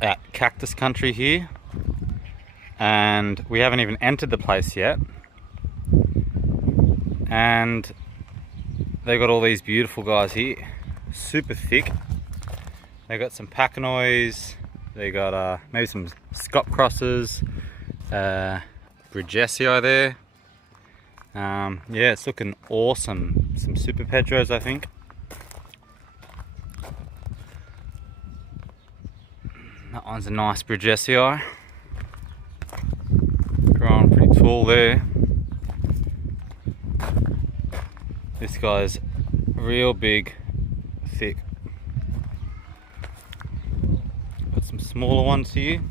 at Cactus Country here, and we haven't even entered the place yet, and they've got all these beautiful guys here, super thick. They got some Pacanois, they got maybe some Scott crosses, Bridgesii there. Yeah, it's looking awesome. Some Super Pedros, I think. That one's a nice Bridgesii. Growing pretty tall there. This guy's real big, thick. Got some smaller ones here.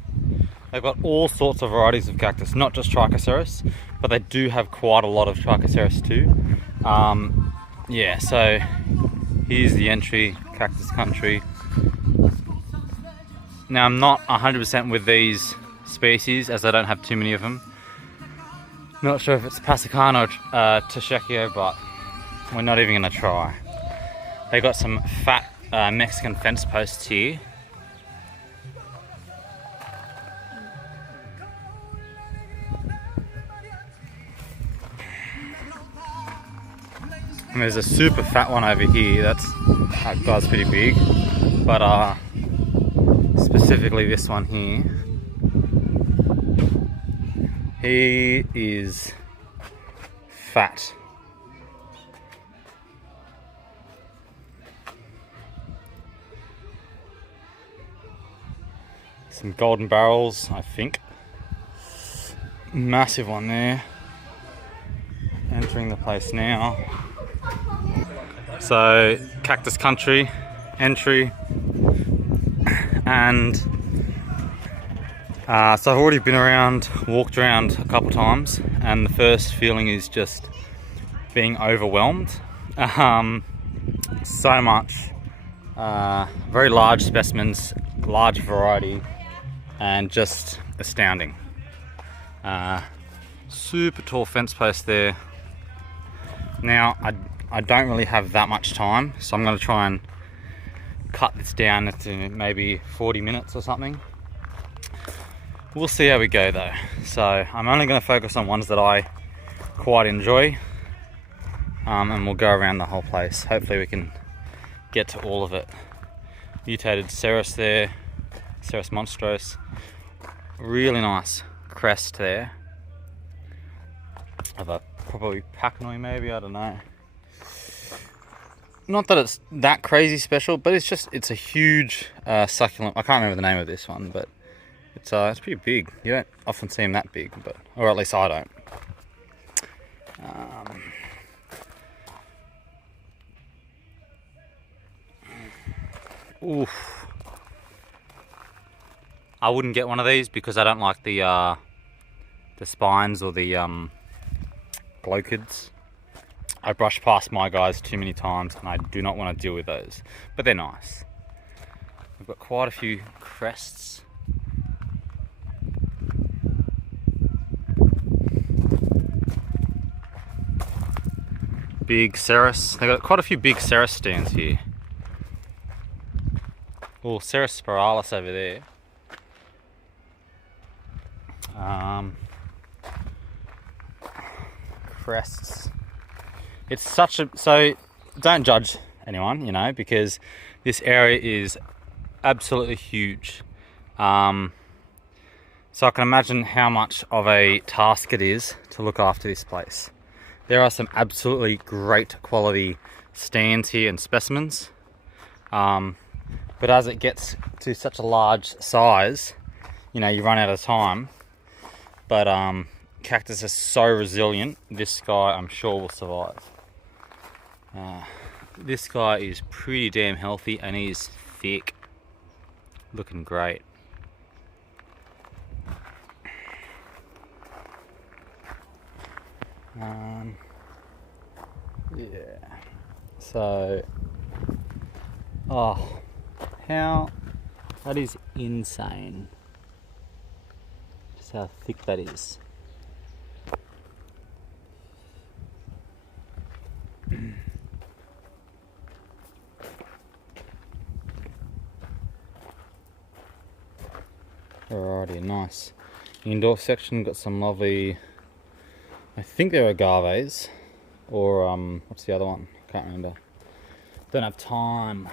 They've got all sorts of varieties of cactus, not just Trichoceros, but they do have quite a lot of Trichoceros too. Yeah, so here's the entry, Cactus Country. Now I'm not 100% with these species as I don't have too many of them. Not sure if it's Pasicana or Tashekio, but we're not even going to try. They got some fat Mexican fence posts here. And there's a super fat one over here. That guy's pretty big, but specifically this one here, he is fat. Some golden barrels, I think. Massive one there. Entering the place now. So, Cactus Country, entry, and so I've already been around, walked around a couple times, and the first feeling is just being overwhelmed. So much, very large specimens, large variety, and just astounding. Super tall fence post there. Now, I don't really have that much time, so I'm going to try and cut this down to maybe 40 minutes or something. We'll see how we go though. So I'm only going to focus on ones that I quite enjoy, and we'll go around the whole place. Hopefully we can get to all of it. Mutated Ceros there, Ceros monstros. Really nice crest there. Of a probably Pacanois maybe, I don't know. Not that it's that crazy special, but it's a huge succulent. I can't remember the name of this one, but it's pretty big. You don't often see them that big, or at least I don't. Oof. I wouldn't get one of these because I don't like the spines or the glochids. I brushed past my guys too many times and I do not want to deal with those, but they're nice. We've got quite a few crests. Big Ceros. They've got quite a few big Ceros stands here. Oh, Ceros spiralis over there. Crests. It's such a, so don't judge anyone, you know, because this area is absolutely huge. So I can imagine how much of a task it is to look after this place. There are some absolutely great quality stands here and specimens. But as it gets to such a large size, you know, you run out of time. But cactus is so resilient, this guy I'm sure will survive. This guy is pretty damn healthy and he's thick. Looking great. Yeah. So, oh, that is insane. Just how thick that is. Alrighty, nice. Indoor section, got some lovely, I think they're agaves, or what's the other one? Can't remember. Don't have time.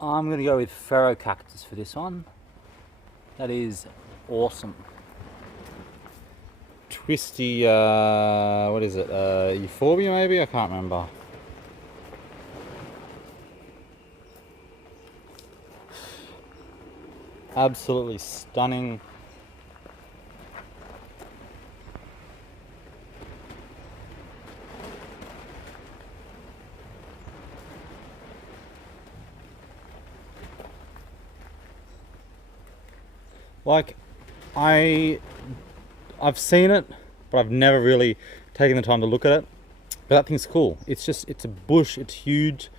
I'm gonna go with Pharaoh cactus for this one. That is awesome. Twisty, what is it? Euphorbia maybe? I can't remember. Absolutely stunning. Like, I've seen it, but I've never really taken the time to look at it. But that thing's cool. It's a bush, it's huge.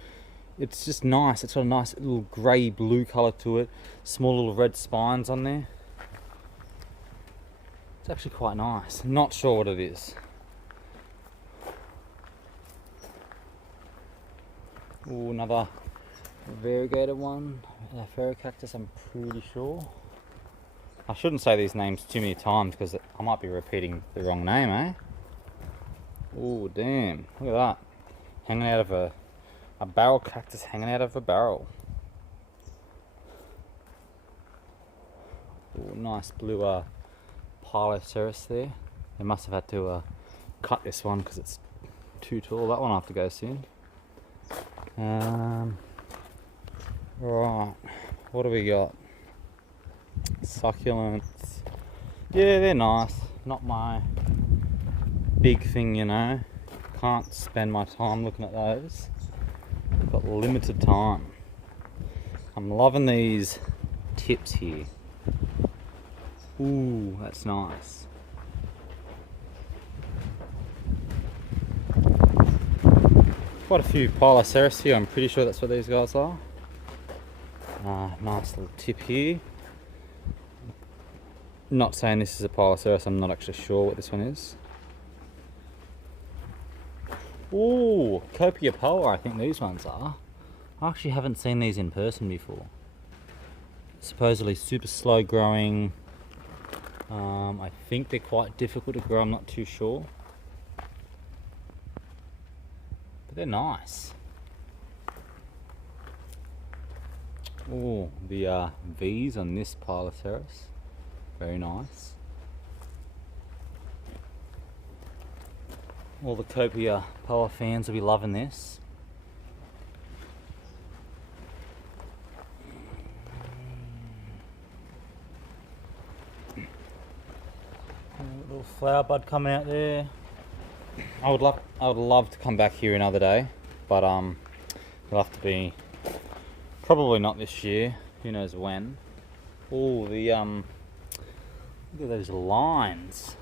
It's just nice. It's got a nice little grey blue colour to it. Small little red spines on there. It's actually quite nice. Not sure what it is. Ooh, another variegated one. Pharaoh cactus, I'm pretty sure. I shouldn't say these names too many times because I might be repeating the wrong name, eh? Ooh, damn. Look at that. Hanging out of a barrel cactus hanging out of a barrel. Ooh, nice blue Piloceras there. They must have had to cut this one because it's too tall. That one will have to go soon. Right, what do we got? Succulents. Yeah, they're nice. Not my big thing, you know. Can't spend my time looking at those. I've got limited time. I'm loving these tips here. Ooh, that's nice. Quite a few Piloceras here. I'm pretty sure that's what these guys are. Nice little tip here. Not saying this is a Piloceras, I'm not actually sure what this one is. Ooh, Copiopoa, I think these ones are. I actually haven't seen these in person before. Supposedly super slow growing. I think they're quite difficult to grow, I'm not too sure. But they're nice. Ooh, the V's on this Piloceras. Very nice. All the Copiopoa fans will be loving this. Little flower bud coming out there. I would love to come back here another day, but it'll have to be probably not this year. Who knows when? Oh, the look at those lines.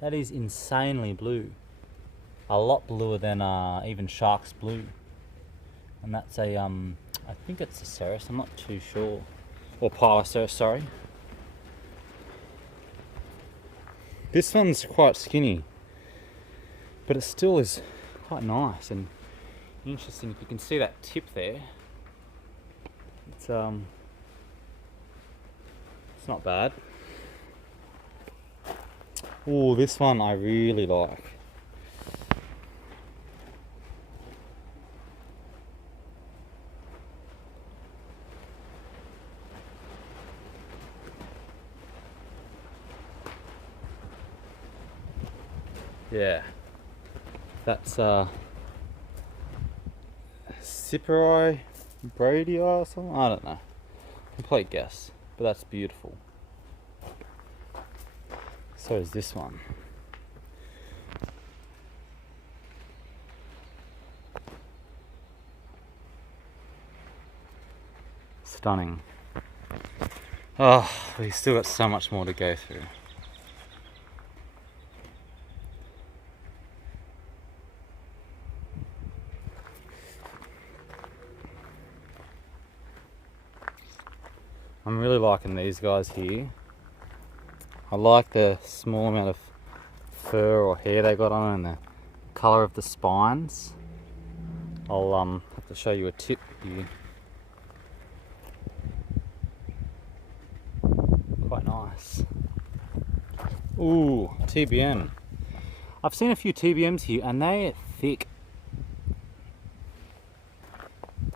That is insanely blue. A lot bluer than even Shark's Blue. And that's a I think it's a Ceres, I'm not too sure. Or Piloceras, sorry. This one's quite skinny, but it still is quite nice and interesting. If you can see that tip there, it's not bad. Oh, this one I really like. Yeah, that's Cyperi Brady or something. I don't know. Complete guess, but that's beautiful. So is this one. Stunning. Oh, we've still got so much more to go through. I'm really liking these guys here. I like the small amount of fur or hair they got on and the colour of the spines. I'll have to show you a tip here. Quite nice. Ooh, TBM. I've seen a few TBMs here and they're thick.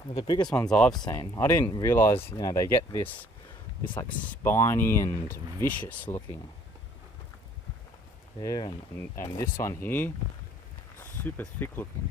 They're the biggest ones I've seen. I didn't realise, you know, they get this like spiny and vicious looking. There, and this one here, super thick looking.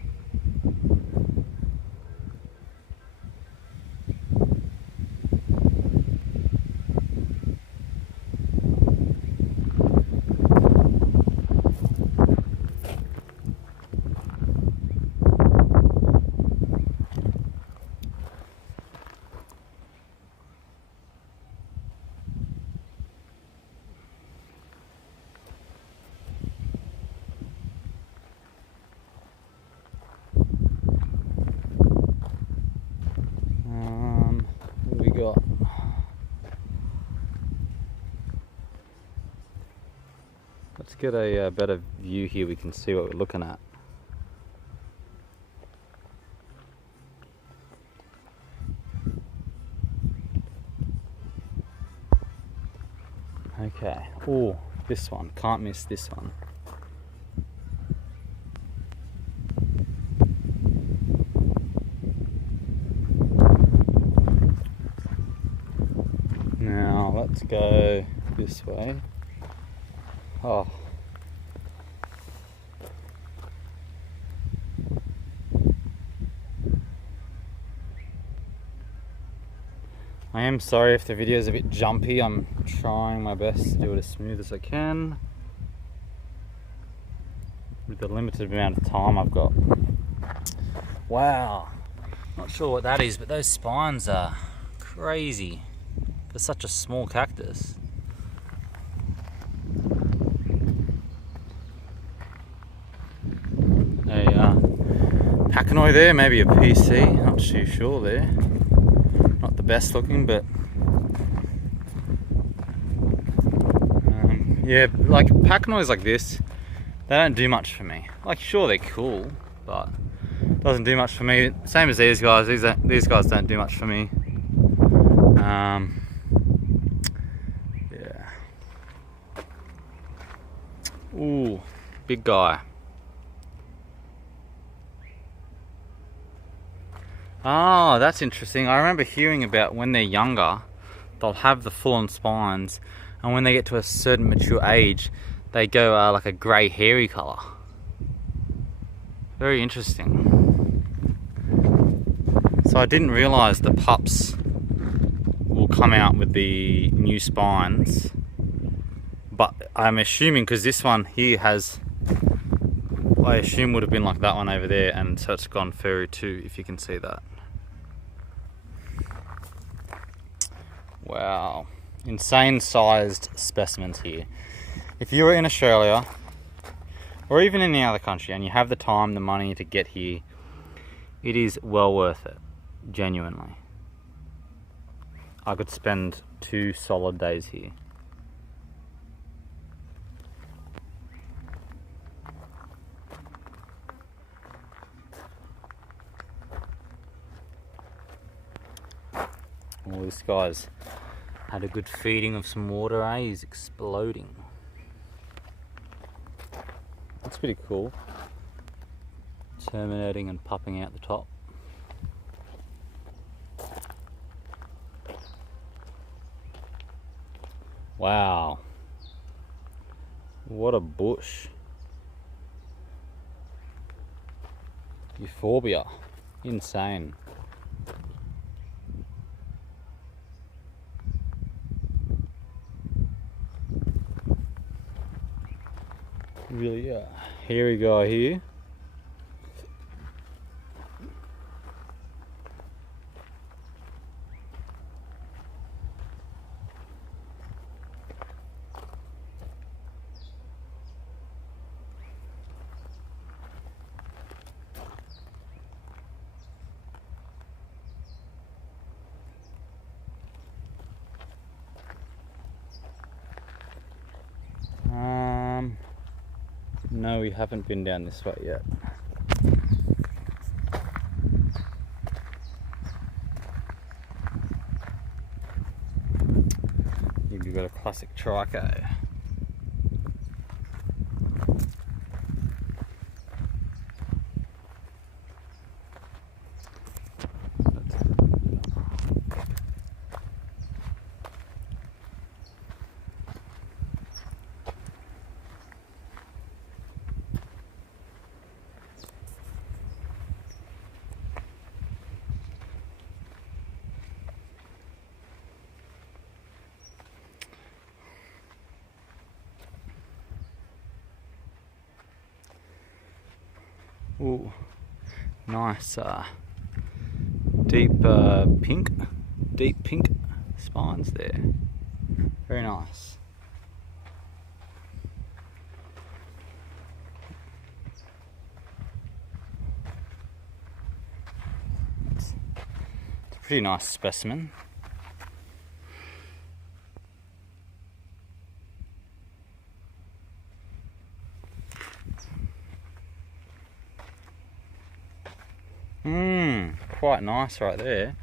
What do we got? Let's get a better view here. We can see what we're looking at. Okay. Oh, this one. Can't miss this one. Now let's go this way. Oh. I am sorry if the video is a bit jumpy. I'm trying my best to do it as smooth as I can with the limited amount of time I've got. Wow. Not sure what that is, but those spines are crazy for such a small cactus. Pacanoy there, maybe a PC, not too sure there. Not the best looking, but yeah, like Pacanoys like this, they don't do much for me. Like, sure, they're cool, but it doesn't do much for me. Same as these guys. These guys don't do much for me. Yeah. Ooh, big guy. Oh, that's interesting. I remember hearing about when they're younger, they'll have the full-on spines, and when they get to a certain mature age, they go like a grey hairy colour. Very interesting. So I didn't realise the pups will come out with the new spines, but I'm assuming, because this one here has, I assume would have been like that one over there, and so it's gone furry too, if you can see that. Wow, insane sized specimens here. If you were in Australia or even in any other country and you have the time, the money to get here, it is well worth it, genuinely. I could spend 2 solid days here. Oh, this guy's had a good feeding of some water, eh? He's exploding. That's pretty cool. Terminating and popping out the top. Wow. What a bush. Euphorbia. Insane. Really hairy guy here. No, we haven't been down this way yet. got a classic trico. Ooh, nice deep pink spines there. Very nice. It's a pretty nice specimen. Quite nice right there.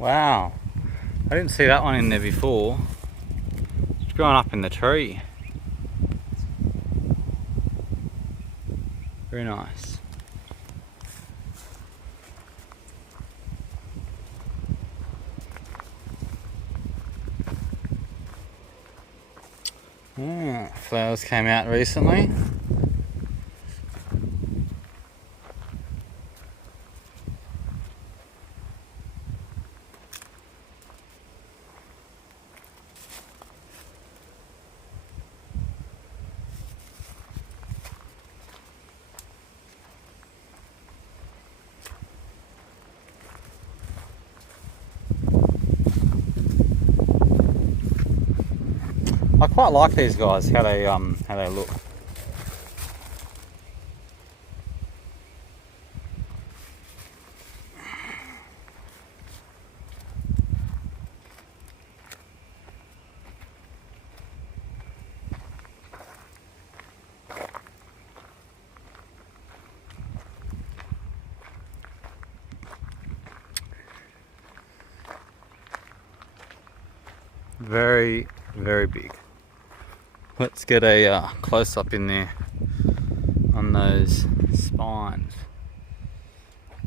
Wow, I didn't see that one in there before. It's growing up in the tree. Very nice. Yeah, flowers came out recently. I quite like these guys, how they look. Very, very big. Let's get a close up in there on those spines.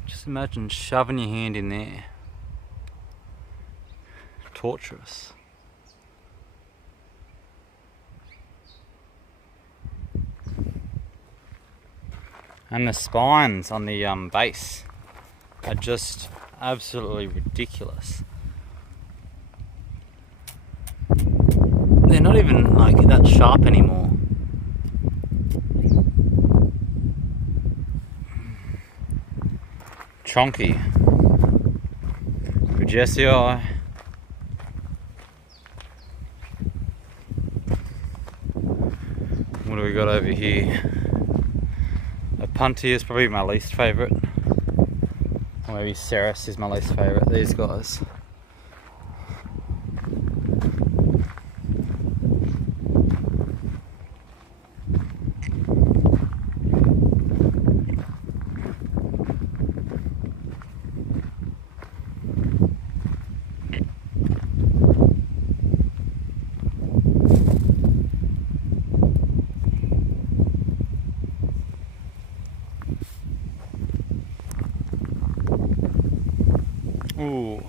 Just imagine shoving your hand in there. Torturous. And the spines on the base are just absolutely ridiculous. They're not even like that sharp anymore. Chonky. Regesii. What do we got over here? A punty is probably my least favourite. Or maybe Ceres is my least favourite. These guys. Ooh.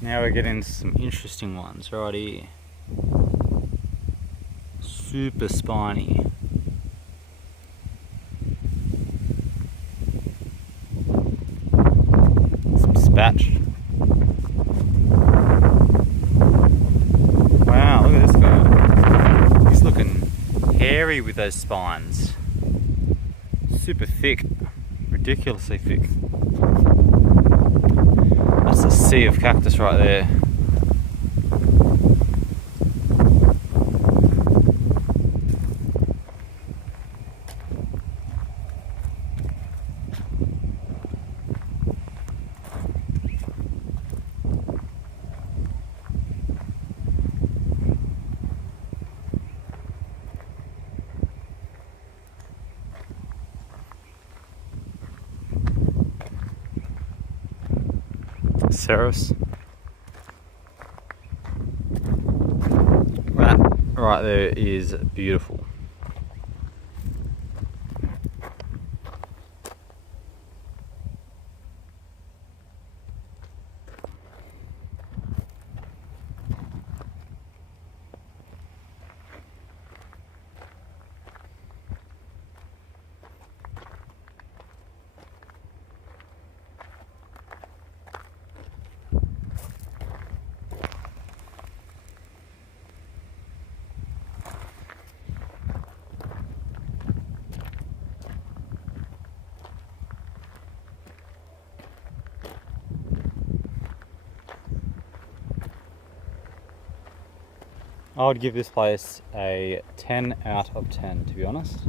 Now we're getting some interesting ones right here. Super spiny. Some spatch. Wow, look at this guy. He's looking hairy with those spines. Super thick. Ridiculously thick. That's a sea of cactus right there. Ceres. That right there is beautiful. I would give this place a 10 out of 10, to be honest.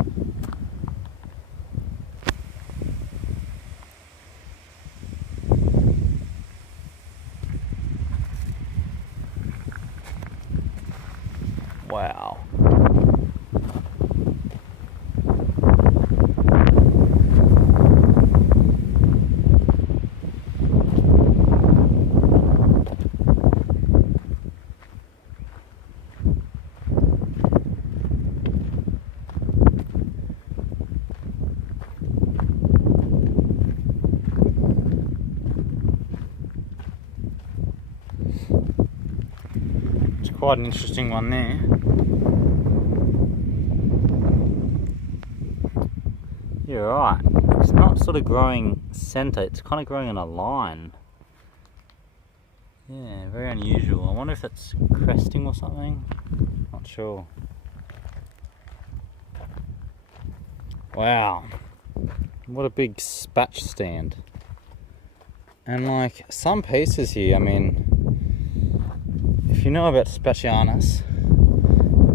Wow. Quite an interesting one there. You're right. It's not sort of growing centre, it's kind of growing in a line. Yeah, very unusual. I wonder if it's cresting or something. Not sure. Wow. What a big spatch stand. And like some pieces here, I mean, if you know about Spatianus,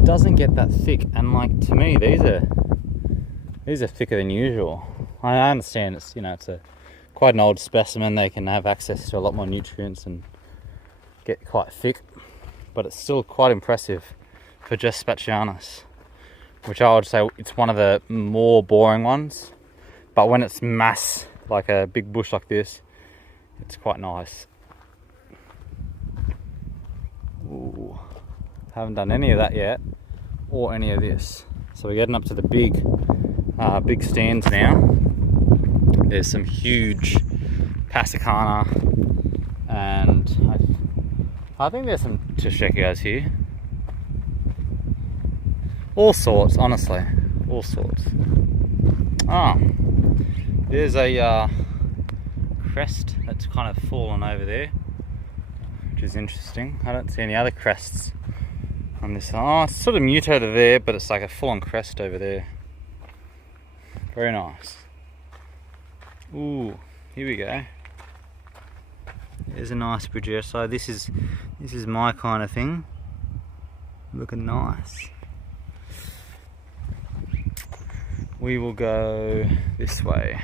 it doesn't get that thick, and like to me these are thicker than usual. I understand it's, you know, it's a quite an old specimen, they can have access to a lot more nutrients and get quite thick, but it's still quite impressive for just Spatianus, which I would say it's one of the more boring ones, but when it's mass, like a big bush like this, it's quite nice. Ooh, haven't done any of that yet, or any of this. So we're getting up to the big stands now. There's some huge Passacana, and I think there's some Tschechios here. All sorts, honestly, all sorts. There's a crest that's kind of fallen over there, which is interesting. I don't see any other crests on this. Oh, it's sort of mutated there, but it's like a full-on crest over there. Very nice. Ooh, here we go. There's a nice bridge. So this is my kind of thing. Looking nice. We will go this way.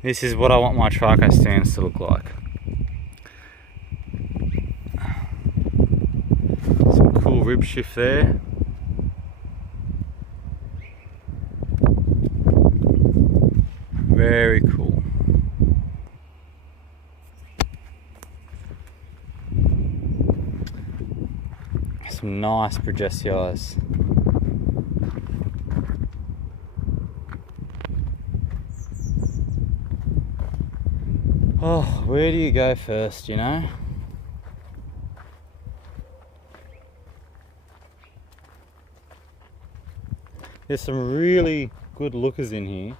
This is what I want my trico stands to look like. Some cool rib shift there. Very cool. some nice Brugesias. Oh, where do you go first, you know? There's some really good lookers in here.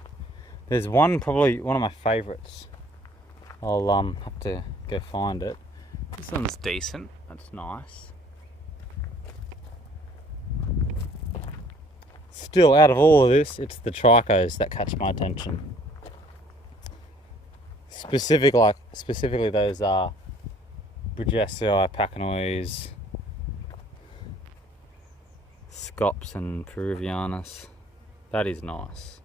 There's one, probably one of my favourites. I'll have to go find it. This one's decent, that's nice. Still, out of all of this, it's the trichos that catch my attention. Specifically those Brugesii, Pacanois, Scops and Peruvianus. That is nice.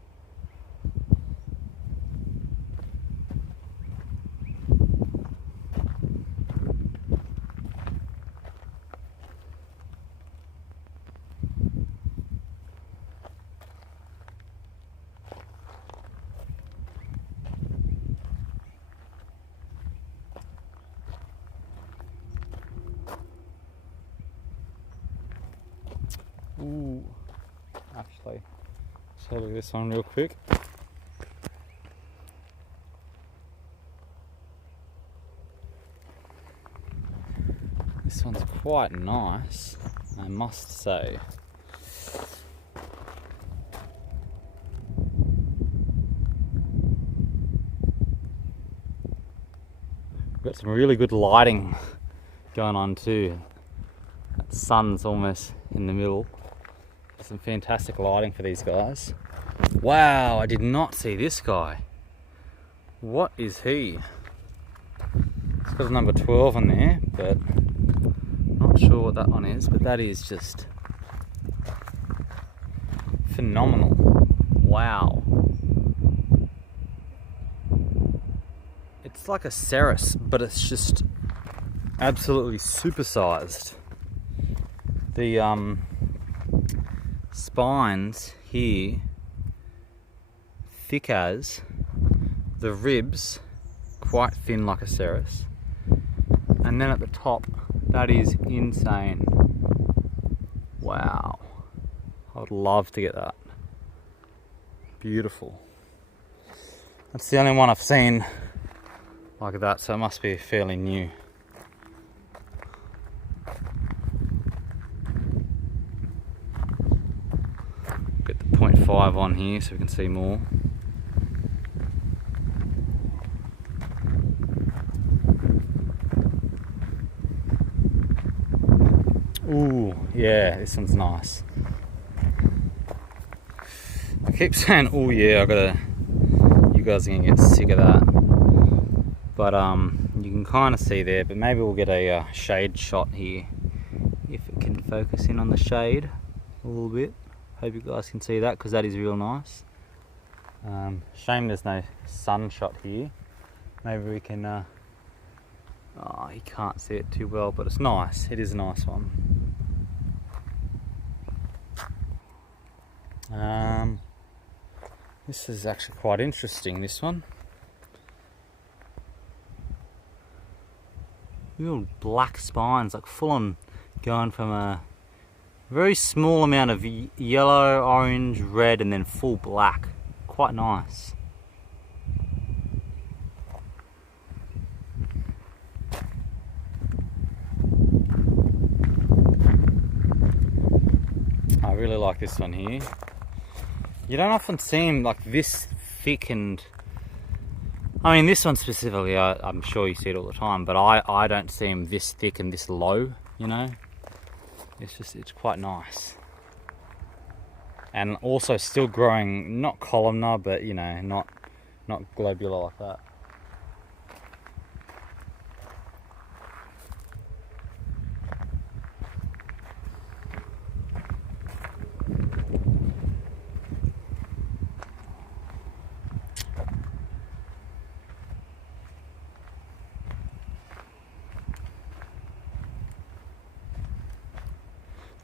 Ooh, actually, show you this one real quick. This one's quite nice, I must say. Got some really good lighting going on too. That sun's almost in the middle. Some fantastic lighting for these guys. Wow, I did not see this guy. What is he? It's got a number 12 on there, but not sure what that one is, but that is just phenomenal. Wow. It's like a Ceres, but it's just absolutely supersized. The spines here, thick as, the ribs quite thin like a Ceres, and then at the top, that is insane. Wow, I would love to get that. Beautiful. That's the only one I've seen like that, so it must be fairly new. Get the 0.5 on here so we can see more. Ooh, yeah, this one's nice. I keep saying, oh yeah, you guys are gonna get sick of that. But you can kind of see there, but maybe we'll get a shade shot here. If it can focus in on the shade a little bit. Hope you guys can see that, because that is real nice. Shame there's no sun shot here. Maybe we can, oh, you can't see it too well, but it's nice. It is a nice one. This is actually quite interesting, this one. Real black spines, like full on going from a very small amount of yellow, orange, red, and then full black. Quite nice. I really like this one here. You don't often see them like this thick, and I mean this one specifically, I'm sure you see it all the time, but I don't see them this thick and this low, you know. It's quite nice. And also still growing, not columnar, but you know, not globular like that.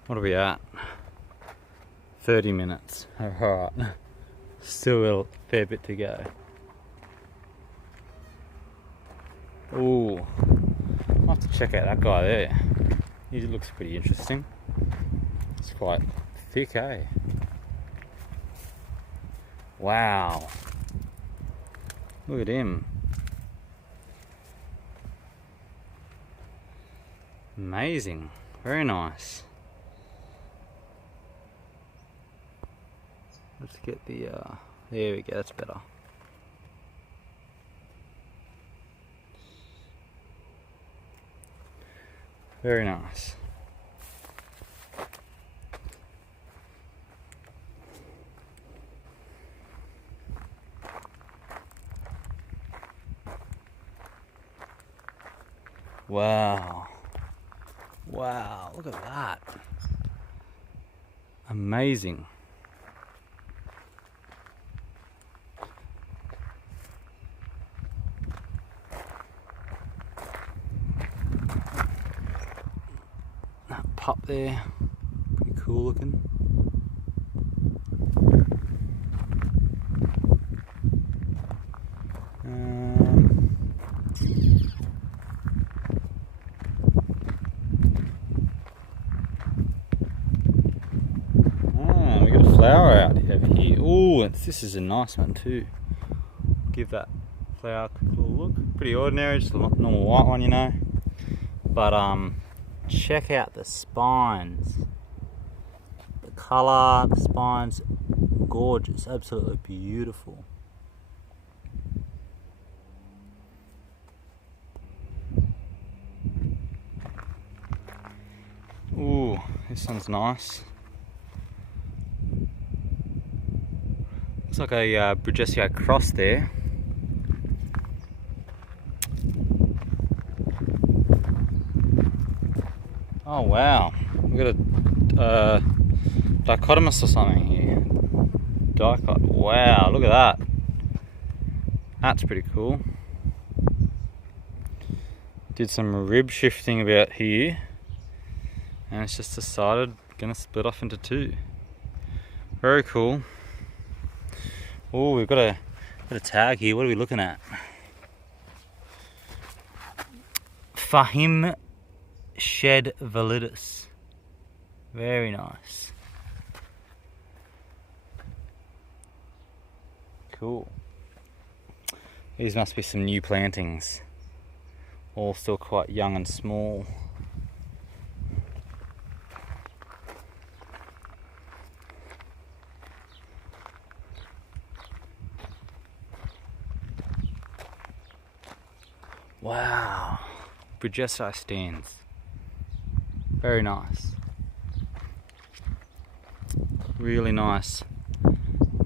What are we at? 30 minutes. Alright. Still a fair bit to go. Ooh. I'll have to check out that guy there. He looks pretty interesting. It's quite thick, eh? Wow. Look at him. Amazing. Very nice. Let's get the, there we go, that's better. Very nice. Wow. Wow, look at that. Amazing. That pup there, pretty cool looking. We got a flower out over here. Oh, this is a nice one too. Give that flower a little look. Pretty ordinary, just a normal white one, you know. But check out the spines. The colour, the spines, gorgeous, absolutely beautiful. Ooh, this one's nice. Looks like a Bruggesii cross there. Oh wow, we've got a dichotomous or something here. Wow, look at that. That's pretty cool. Did some rib shifting about here, and it's just decided gonna split off into two. Very cool. Oh, we've got a tag here. What are we looking at? Fahim Shed Validus. Very nice. Cool. These must be some new plantings. All still quite young and small. Wow, Bruggesii stands. Very nice. Really nice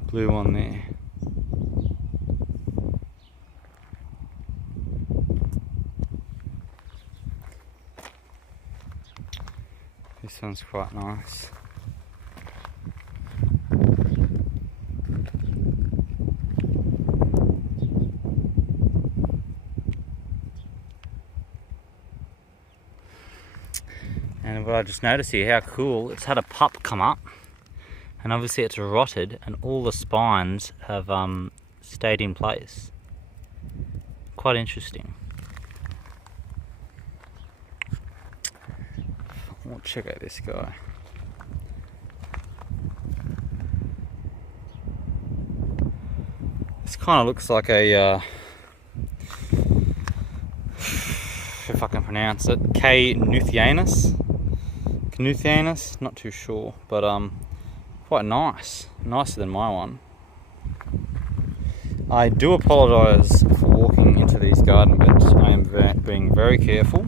blue one there. This one's quite nice. And what I just noticed here, how cool, it's had a pup come up, and obviously it's rotted and all the spines have stayed in place. Quite interesting. We'll check out this guy. This kind of looks like a, if I can pronounce it, Knuthianus, not too sure, but quite nice, nicer than my one. I do apologise for walking into these garden beds. I am being very careful,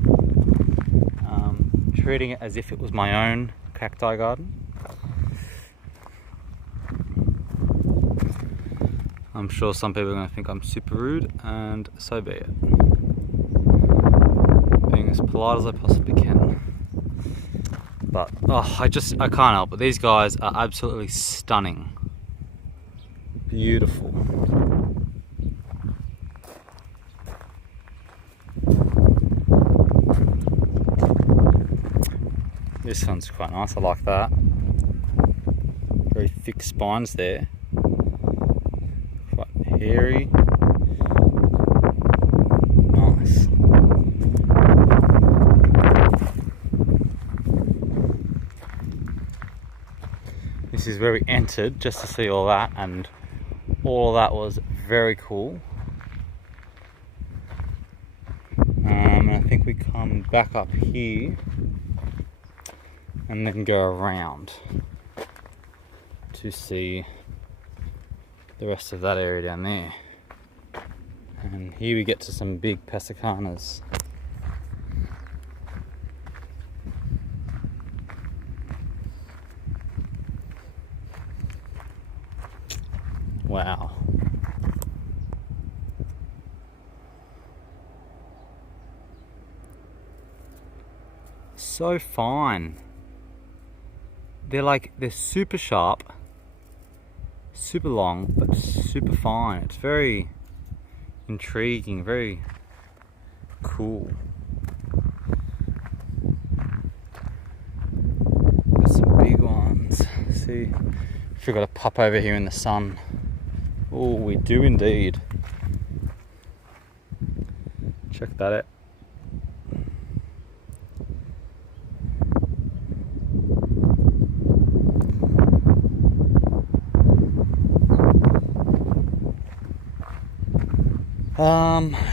treating it as if it was my own cacti garden. I'm sure some people are going to think I'm super rude, and so be it. Being as polite as I possibly can. But I can't help it. These guys are absolutely stunning. Beautiful. This one's quite nice, I like that. Very thick spines there. Quite hairy. Nice. this is where we entered just to see all that, and all of that was very cool. And I think we come back up here and then go around to see the rest of that area down there. And here we get to some big Pesicanas. Wow. So fine. They're super sharp, super long, but super fine. It's very intriguing, very cool. Got some big ones. See if we've got a pup over here in the sun. Oh, we do indeed. Check that out.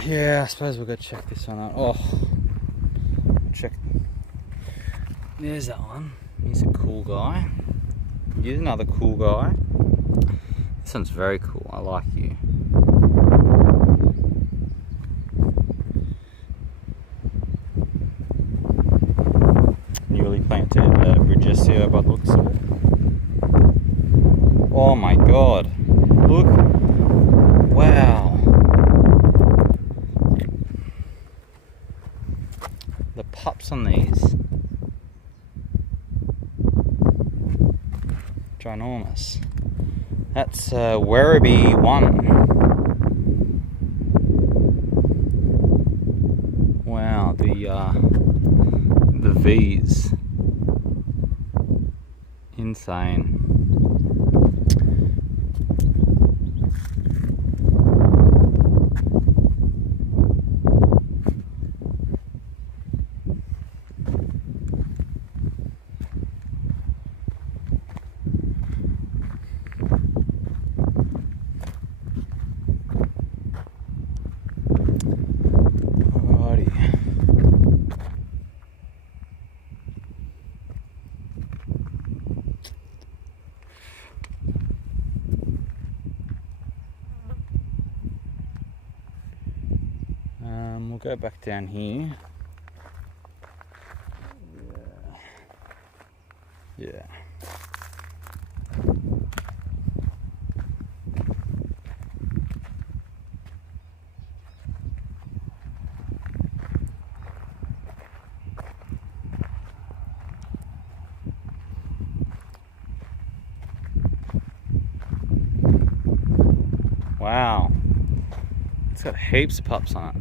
Yeah, I suppose we'll go check this one out. Oh, check. There's that one. He's a cool guy. Here's another cool guy. This one's very cool. I like you. Newly planted Brigesio by the looks of it. Oh my god. Look. Wow. The pups on these. Ginormous. That's Werribee 1. Wow, the V's. Insane. We'll go back down here. Yeah. Wow. It's got heaps of pups on it.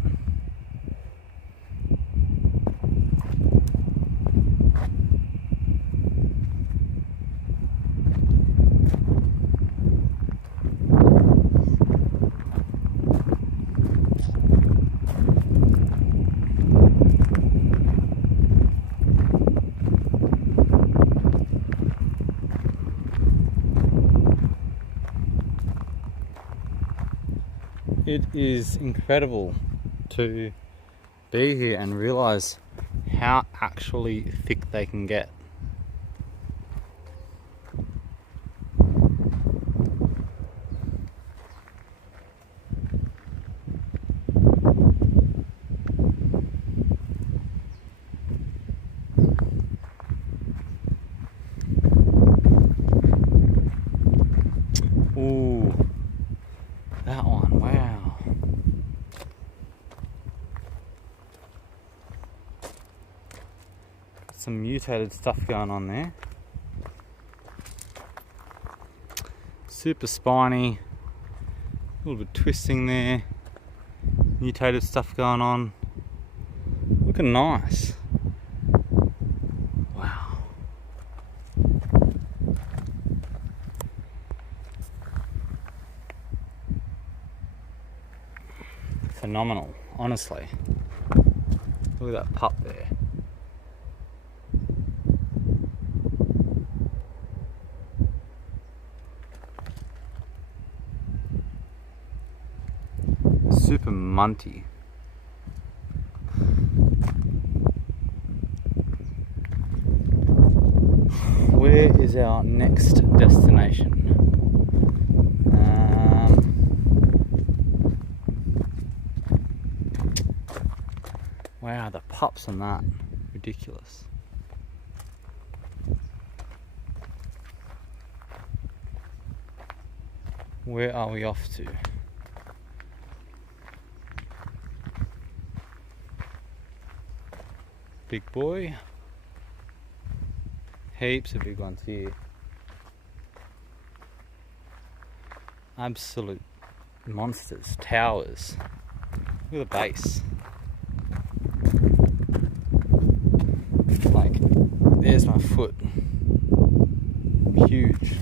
It is incredible to be here and realize how actually thick they can get. Ooh, that one, wow. Some mutated stuff going on there. Super spiny, a little bit twisting there. Mutated stuff going on. Looking nice. Wow. Phenomenal, honestly. Look at that pup there. munty. Where is our next destination? Wow, the pups on that, ridiculous. Where are we off to? Big boy. Heaps of big ones here. Absolute monsters, towers. Look at the base. Like, there's my foot. Huge.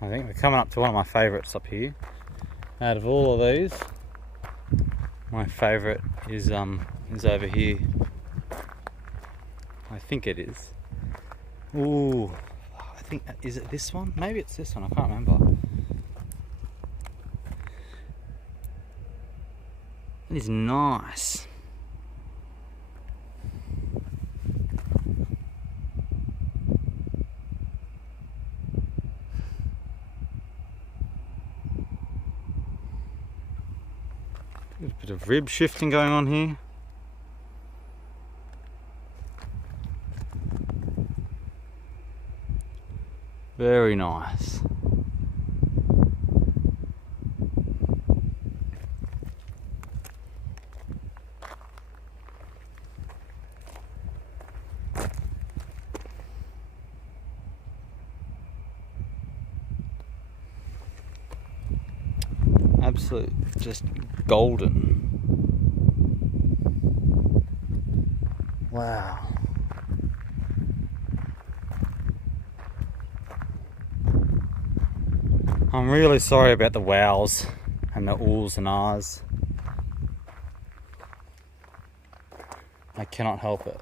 I think we're coming up to one of my favourites up here. Out of all of these, my favourite is over here. I think it is. Ooh, I think, is it this one? Maybe it's this one, I can't remember. It is nice. There's a bit of rib shifting going on here. Very nice. Absolute, just golden. Wow. I'm really sorry about the wows and the oohs and ahs. I cannot help it.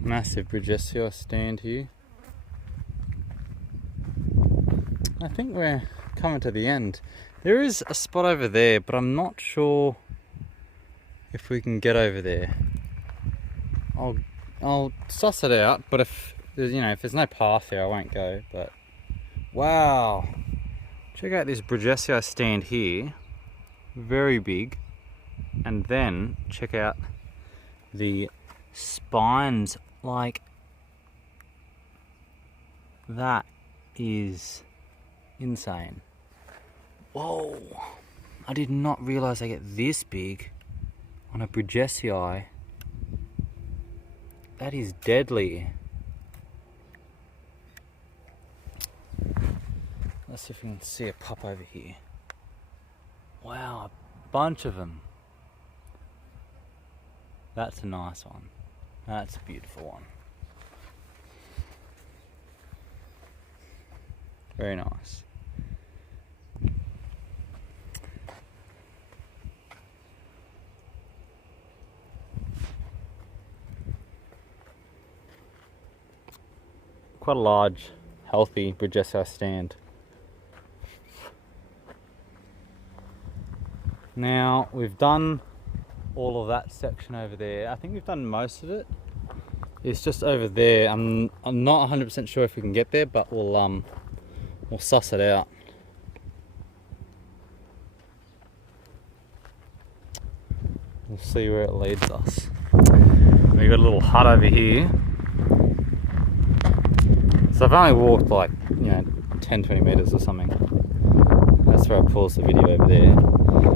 Massive Brigesios stand here. I think we're coming to the end. There is a spot over there, but I'm not sure if we can get over there. I'll suss it out, but if there's, if there's no path here, I won't go. But wow, check out this Brigesios stand here, very big, and then check out the spines. Like, that is insane. Whoa, I did not realize they get this big on a Brigesii. That is deadly. Let's see if we can see a pup over here. Wow, a bunch of them. That's a nice one. That's a beautiful one. Very nice. Quite a large, healthy Brigesii stand. Now, we've done all of that section over there. I think we've done most of it. is just over there. I'm not 100% sure if we can get there, but we'll suss it out. We'll see where it leads us. We've got a little hut over here. So I've only walked like, 10-20 meters or something. That's where I paused the video over there.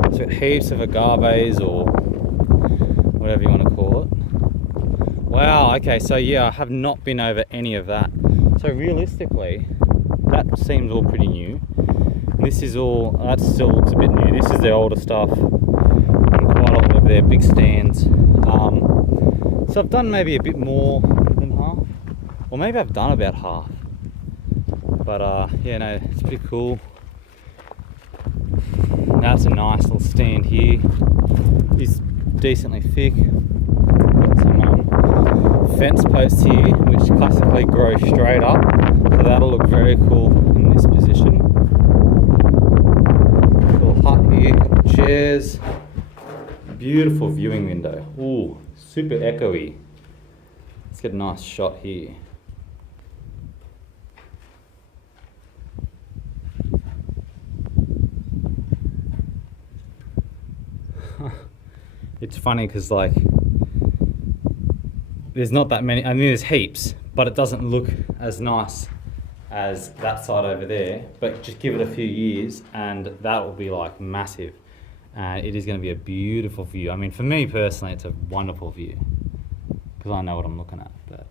It's got heaps of agaves or whatever you want to call it. Wow, okay, so yeah, I have not been over any of that. So realistically, that seems all pretty new. This is all, that still looks a bit new. This is the older stuff. And quite a lot of their big stands. So I've done maybe a bit more than half. Or maybe I've done about half. But yeah, no, it's pretty cool. That's a nice little stand here. It's decently thick. Got some fence posts here, which classically grow straight up. So that'll look very cool in this position. Little hut here, chairs. Beautiful viewing window. Ooh, super echoey. Let's get a nice shot here. It's funny because like there's not that many, I mean there's heaps, but it doesn't look as nice as that side over there. But just give it a few years and that will be like massive. It is going to be a beautiful view. I mean, for me personally, it's a wonderful view because I know what I'm looking at. But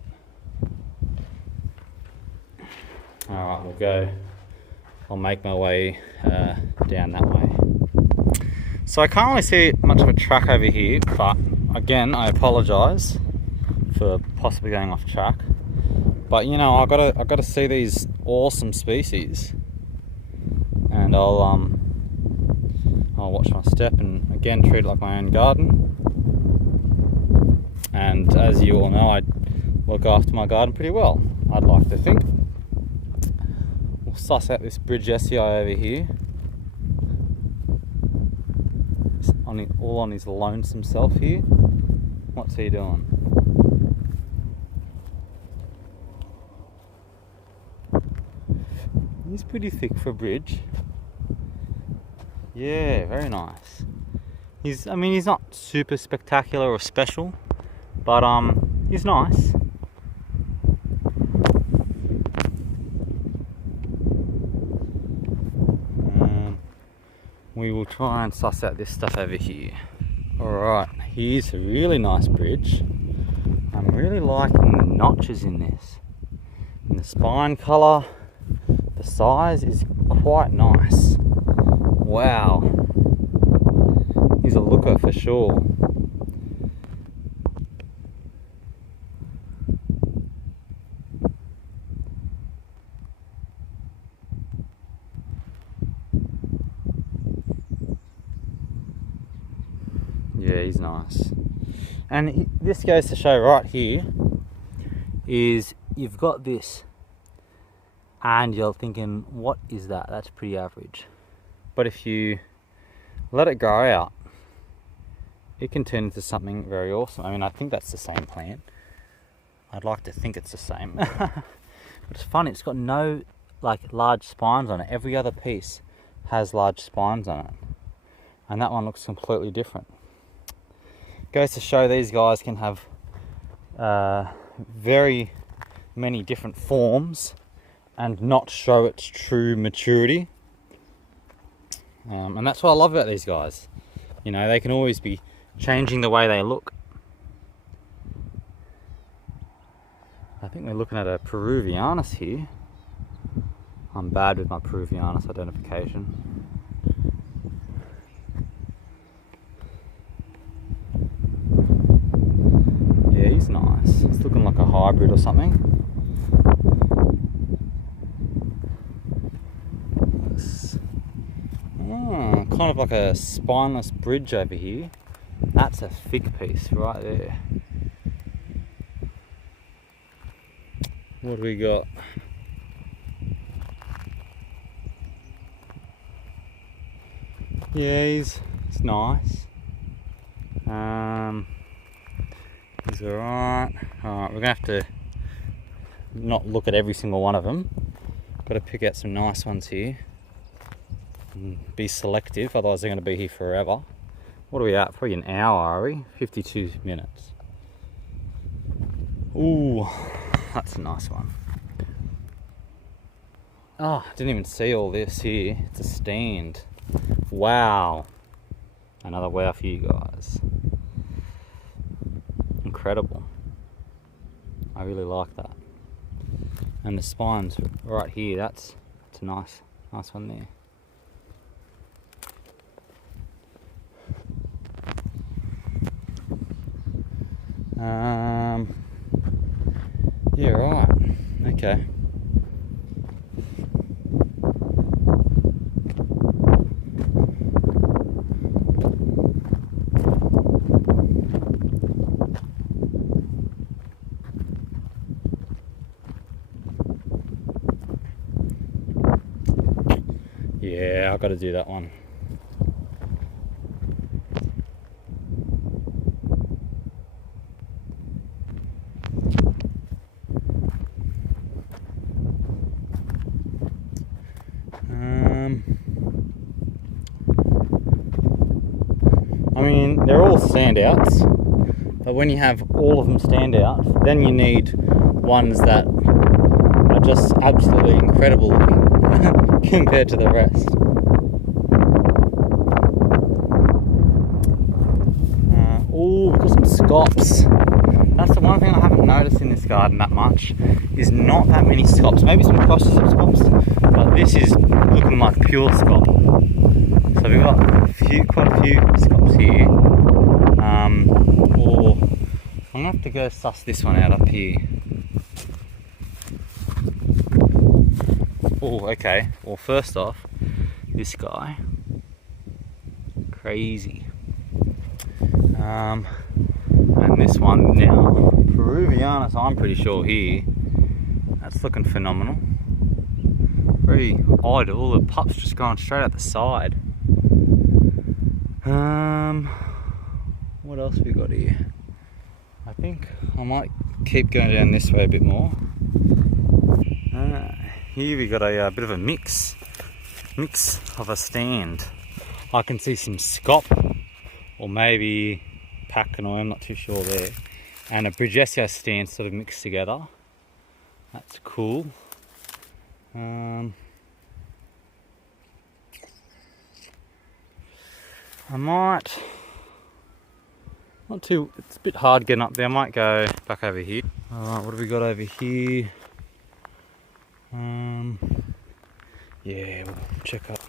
all right, we'll go. I'll make my way down that way. So I can't really see much of a track over here, but again, I apologise for possibly going off track. But you know, I gotta see these awesome species, and I'll watch my step and again treat it like my own garden. And as you all know, I look after my garden pretty well, I'd like to think. We'll suss out this bridge SCI over here. All on his lonesome self here. What's he doing? He's pretty thick for a bridge. Yeah, very nice. I mean, he's not super spectacular or special, but he's nice. We will try and suss out this stuff over here. Alright, here's a really nice bridge. I'm really liking the notches in this. And the spine colour, the size is quite nice. Wow. He's a looker for sure. Yeah, he's nice. And this goes to show right here is you've got this and you're thinking, what is that? That's pretty average. But if you let it grow out, it can turn into something very awesome. I mean, I think that's the same plant. I'd like to think it's the same. But it's funny, it's got no like large spines on it. Every other piece has large spines on it. And that one looks completely different. Goes to show these guys can have very many different forms and not show its true maturity. And that's what I love about these guys. You know, they can always be changing the way they look. I think we're looking at a Peruvianus here. I'm bad with my Peruvianus identification. Yeah, he's nice. It's looking like a hybrid or something. Kind of like a spineless bridge over here. That's a thick piece right there. What do we got? Yeah, he's nice. He's alright. Alright, we're gonna have to not look at every single one of them. Got to pick out some nice ones here and be selective, otherwise they're going to be here forever. What are we at? Probably an hour, are we? 52 minutes. Ooh, that's a nice one. Oh, I didn't even see all this here. It's a stand. Wow. Another wow for you guys. Incredible. I really like that. And the spine's right here. That's a nice one there. Yeah, right. Okay. Yeah, I've got to do that one. I mean, they're all standouts, but when you have all of them stand out, then you need ones that are just absolutely incredible looking compared to the rest. Oh, we've got some scops. That's the one thing I haven't noticed in this garden that much, is not that many scops. Maybe some clusters of scops, but this is looking like pure scop. So we've got quite a few scops here. Or I'm gonna have to go suss this one out up here. Oh, okay. Well, first off, this guy, crazy. And this one now, Peruvianus, I'm pretty sure here. That's looking phenomenal. Very odd. All the pups just going straight out the side. What else have we got here? I think I might keep going down this way a bit more. Here we got a bit of a mix of a stand. I can see some scop, or maybe Pacanoy, I'm not too sure there, and a Brigesio stand sort of mixed together. That's cool. I might, it's a bit hard getting up there. I might go back over here. Alright, what have we got over here? Yeah, we'll check out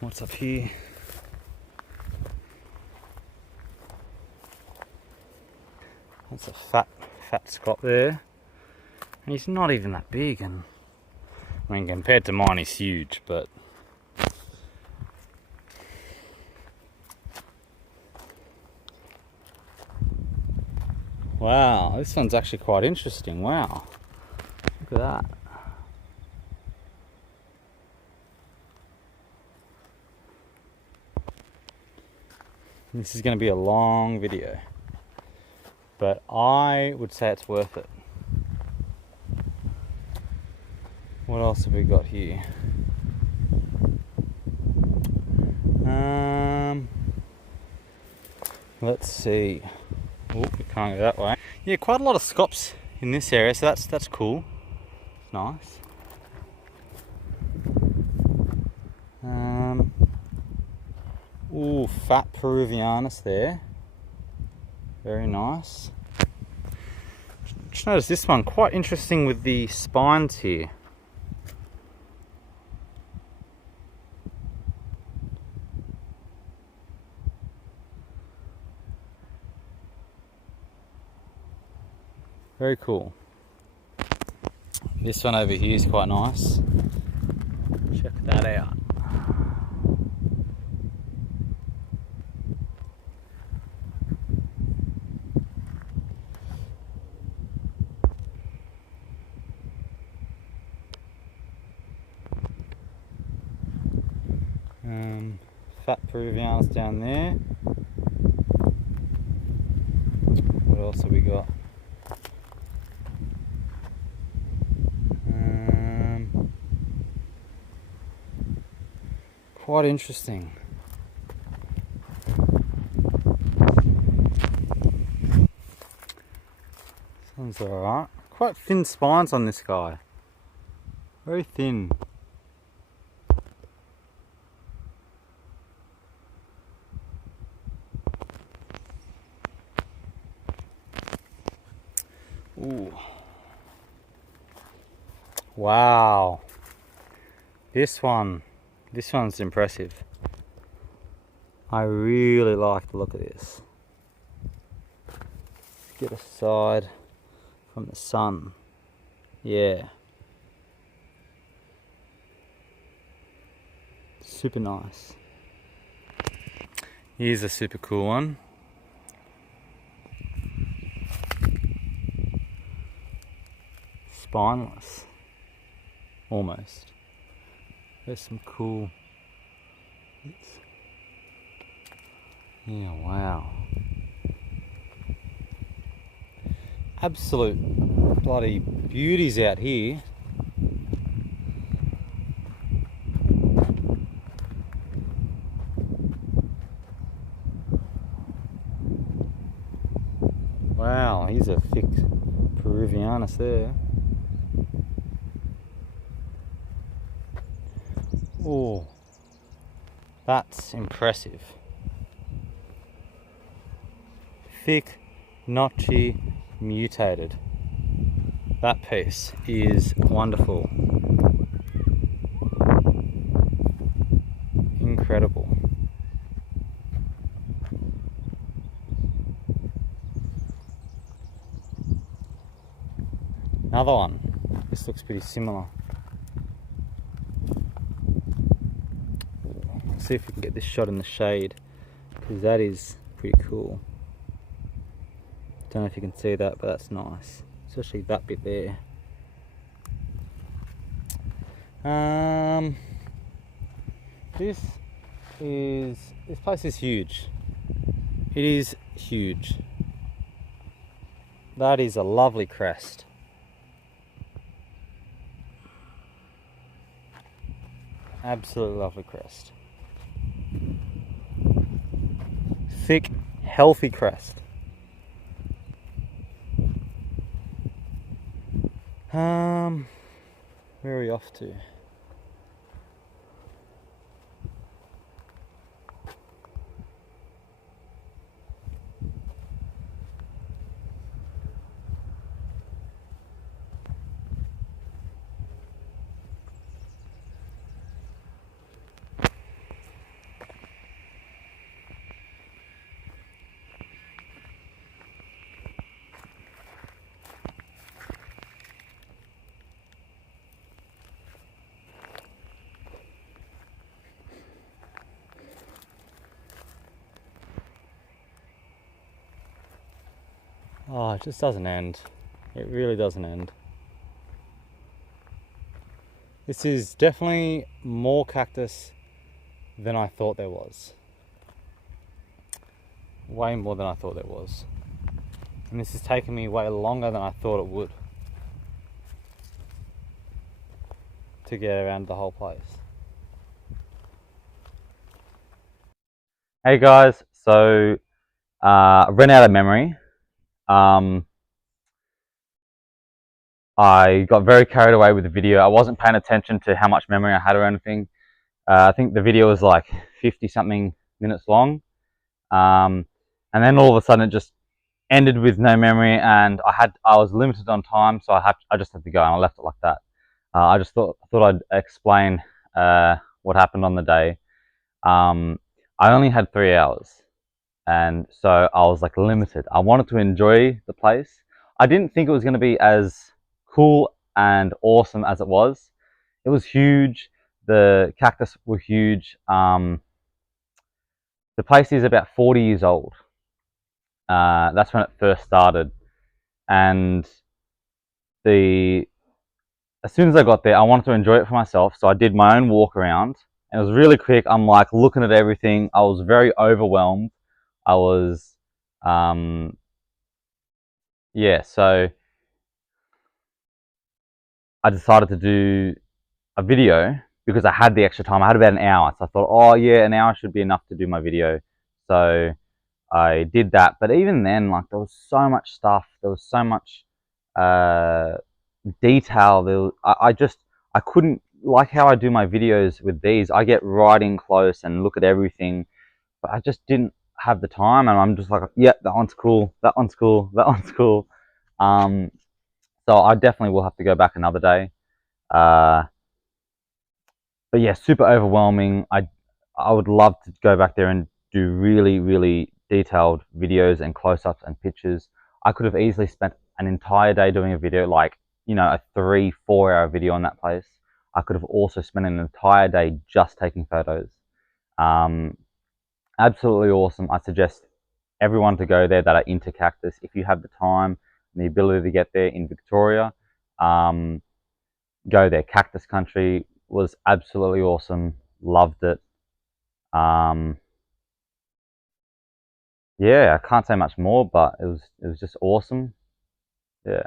what's up here. That's a fat scop there. And he's not even that big, and I mean, compared to mine he's huge, but wow, this one's actually quite interesting. Wow, look at that. This is going to be a long video, but I would say it's worth it. What else have we got here? Let's see. Oh, we can't go that way. Yeah, quite a lot of scops in this area, so that's cool. It's nice. Ooh, fat Peruvianus there. Very nice. Just noticed this one, quite interesting with the spines here. Very cool. This one over here is quite nice. Check that out. Fat Peruvianus down there. What else have we got? Quite interesting. This one's alright. Quite thin spines on this guy. Very thin. Ooh. Wow. This one's impressive. I really like the look of this. Let's get aside from the sun. Yeah. Super nice. Here's a super cool one. Spineless. Almost. There's some cool bits. Yeah, wow. Absolute bloody beauties out here. Wow, here's a thick Peruvianus there. Oh, that's impressive. Thick, notchy, mutated. That piece is wonderful. Incredible. Another one. This looks pretty similar. Let's see if we can get this shot in the shade, because that is pretty cool. Don't know if you can see that, but that's nice, especially that bit there. This place is huge. It is huge. That is a lovely crest. Absolutely lovely crest. Thick, healthy crest. Where are we off to? Oh, it just doesn't end. It really doesn't end. This is definitely more cactus than I thought there was. Way more than I thought there was. And this has taken me way longer than I thought it would to get around the whole place. Hey guys, so I ran out of memory. I got very carried away with the video. I wasn't paying attention to how much memory I had or anything. I think the video was like 50 something minutes long. And then all of a sudden it just ended with no memory, and I was limited on time, so I just had to go, and I left it like that. I just thought I'd explain what happened on the day. I only had 3 hours. And so I was like limited. I wanted to enjoy the place. I didn't think it was going to be as cool and awesome as it was. It was huge. The cactus were huge. The place is about 40 years old. That's when it first started. And as soon as I got there, I wanted to enjoy it for myself. So I did my own walk around. And it was really quick. I'm like looking at everything. I was very overwhelmed. I was yeah, so I decided to do a video because I had the extra time. I had about an hour, so I thought, oh yeah, an hour should be enough to do my video. So I did that, but even then, like, there was so much stuff. There was so much uh, detail. I couldn't, like how I do my videos with these. I get right in close and look at everything, but I just didn't have the time. And I'm just like, yeah, that one's cool. That one's cool. That one's cool. Um, so I definitely will have to go back another day. Uh, but yeah, super overwhelming. I would love to go back there and do really, really detailed videos and close-ups and pictures. I could have easily spent an entire day doing a video, like, you know, a 3-4 hour video on that place. I could have also spent an entire day just taking photos. Um, Absolutely awesome. I suggest everyone to go there that are into cactus. If you have the time and the ability to get there in Victoria, um, go there. Cactus Country was absolutely awesome. Loved it. Um, yeah, I can't say much more, but it was just awesome. Yeah.